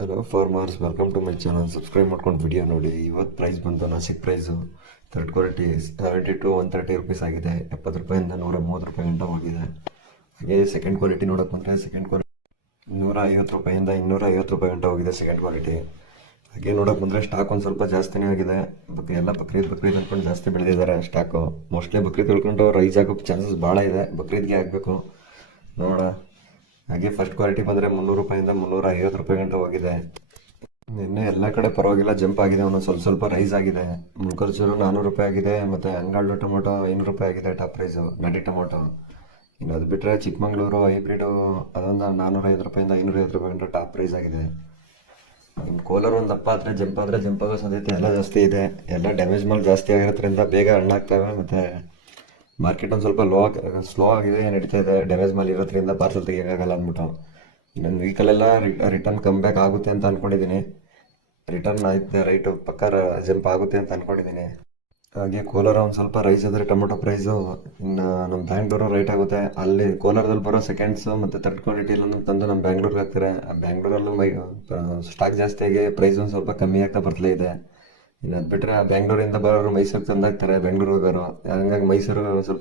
Hello farmers, welcome to my channel. Subscribe ಮಾಡ್ಕೊಂಡು video ನೋಡಿ. ಇವತ್ತು ಪ್ರೈಸ್ ಬಂತು Nashik price. Third quality 72 130 rupees ಆಗಿದೆ. 70 ರೂಪಾಯಿಂದ 130 ರೂಪಾಯಿ ಗಂಟ ಹೋಗಿದೆ. ಹಾಗೆ ಸೆಕೆಂಡ್ ಕ್ವಾಲಿಟಿ ನೋಡೋಕೆ ಬಂದರೆ ಸೆಕೆಂಡ್ ಕ್ವಾಲಿಟಿ 150 ರೂಪಾಯಿಂದ 250 ರೂಪಾಯಿ ಗಂಟ ಹೋಗಿದೆ ಸೆಕೆಂಡ್ ಕ್ವಾಲಿಟಿ. ಹಾಗೆ ನೋಡೋಕೆ ಬಂದರೆ ಸ್ಟಾಕ್ ಒಂದು ಸ್ವಲ್ಪ ಜಾಸ್ತಿನೇ ಆಗಿದೆ. ಎಲ್ಲ ಬಕ್ರೀದ್ ಅಂದ್ಕೊಂಡು ಜಾಸ್ತಿ ಬೆಳೆದಿದ್ದಾರೆ ಸ್ಟಾಕು. ಮೋಸ್ಟ್ಲಿ ಬಕ್ರೀದ್ ಉಳ್ಕೊಂಡು ರೈಸ್ ಆಗೋ ಚಾನ್ಸಸ್ ಭಾಳ ಇದೆ. ಬಕ್ರೀದ್ಗೆ ಆಗಬೇಕು ನೋಡೋಣ. ಹಾಗೆ ಫಸ್ಟ್ ಕ್ವಾಲಿಟಿ ಬಂದರೆ 300 ರೂಪಾಯಿಂದ 350 ರೂಪಾಯಿ ಗಂಟ ಹೋಗಿದೆ. ನಿನ್ನೆ ಎಲ್ಲ ಕಡೆ ಪರವಾಗಿಲ್ಲ ಜಂಪ್ ಆಗಿದೆ. ಒಂದೊಂದು ಸ್ವಲ್ಪ ಸ್ವಲ್ಪ ರೈಸ್ ಆಗಿದೆ. ಮುಳ್ಕಲ್ಚೂರು 400 ರೂಪಾಯಿ ಆಗಿದೆ. ಮತ್ತು ಅಂಗಾಳು ಟೊಮೊಟೊ 500 ರೂಪಾಯಿ ಆಗಿದೆ ಟಾಪ್ ಪ್ರೈಸು ನಾಟಿ ಟೊಮೊಟೊ. ಇನ್ನು ಅದು ಬಿಟ್ಟರೆ ಚಿಕ್ಕಮಂಗ್ಳೂರು ಹೈಬ್ರಿಡು ಅದೊಂದು 450 ರೂಪಾಯಿಂದ 550 ರೂಪಾಯಿ ಗಂಟ ಟಾಪ್ ಪ್ರೈಸ್ ಆಗಿದೆ. ಇನ್ನು ಕೋಲಾರ ಒಂದು ದಪ್ಪ ಆದರೆ ಜಂಪ್ ಆಗೋ ಸಾಧ್ಯತೆ ಎಲ್ಲ ಜಾಸ್ತಿ ಇದೆ. ಎಲ್ಲ ಡ್ಯಾಮೇಜ್ ಮಾಲ್ ಜಾಸ್ತಿ ಆಗಿರೋದ್ರಿಂದ ಬೇಗ ಹಣ್ಣಾಗ್ತವೆ. ಮತ್ತು ಮಾರ್ಕೆಟ್ ಒಂದು ಸ್ವಲ್ಪ ಸ್ಲೋ ಆಗಿದೆ, ನಡೀತಾ ಇದೆ. ಡ್ಯಾಮೇಜ್ ಮಾಲ್ ಇರೋದ್ರಿಂದ ಪಾರ್ಸಲ್ ತೆಗಿಯೋಕ್ಕಾಗಲ್ಲ ಅಂದ್ಬಿಟ್ಟು. ಇನ್ನೊಂದು ವೀಕಲ್ಲೆಲ್ಲ ರಿಟರ್ನ್ ಕಮ್ ಬ್ಯಾಕ್ ಆಗುತ್ತೆ ಅಂತ ಅಂದ್ಕೊಂಡಿದ್ದೀನಿ. ರಿಟರ್ನ್ ಆಯ್ತು, ರೈಟು ಪಕ್ಕ ಜಂಪ್ ಆಗುತ್ತೆ ಅಂತ ಅಂದ್ಕೊಂಡಿದ್ದೀನಿ. ಹಾಗೆ ಕೋಲಾರ ಒಂದು ಸ್ವಲ್ಪ ರೈಸ್ ಆದರೆ ಟೊಮೊಟೊ ಪ್ರೈಸು. ಇನ್ನು ನಮ್ಮ ಬ್ಯಾಂಗ್ಳೂರು ರೈಟ್ ಆಗುತ್ತೆ. ಅಲ್ಲಿ ಕೋಲಾರದಲ್ಲಿ ಬರೋ ಸೆಕೆಂಡ್ಸು ಮತ್ತು ಥರ್ಡ್ ಕ್ವಾಲಿಟಿ ಎಲ್ಲ ತಂದು ನಮ್ಮ ಬ್ಯಾಂಗ್ಳೂರ್ಗೆ ಹಾಕ್ತಾರೆ. ಆ ಬ್ಯಾಂಗ್ಳೂರಲ್ಲೂ ಸ್ಟಾಕ್ ಜಾಸ್ತಿ ಆಗಿ ಪ್ರೈಸ್ ಒಂದು ಸ್ವಲ್ಪ ಕಮ್ಮಿ ಆಗ್ತಾ ಬರ್ತಲೇ ಇದೆ. ಇನ್ನು ಅದು ಬಿಟ್ಟರೆ ಆ ಬ್ಯಾಂಗ್ಳೂರಿಂದ ಬರೋರು ಮೈಸೂರಿಗೆ ತಂದಾಕ್ತಾರೆ, ಬೆಂಗ್ಳೂರು ಹೋಗೋರು. ಹಂಗಾಗಿ ಮೈಸೂರು ಸ್ವಲ್ಪ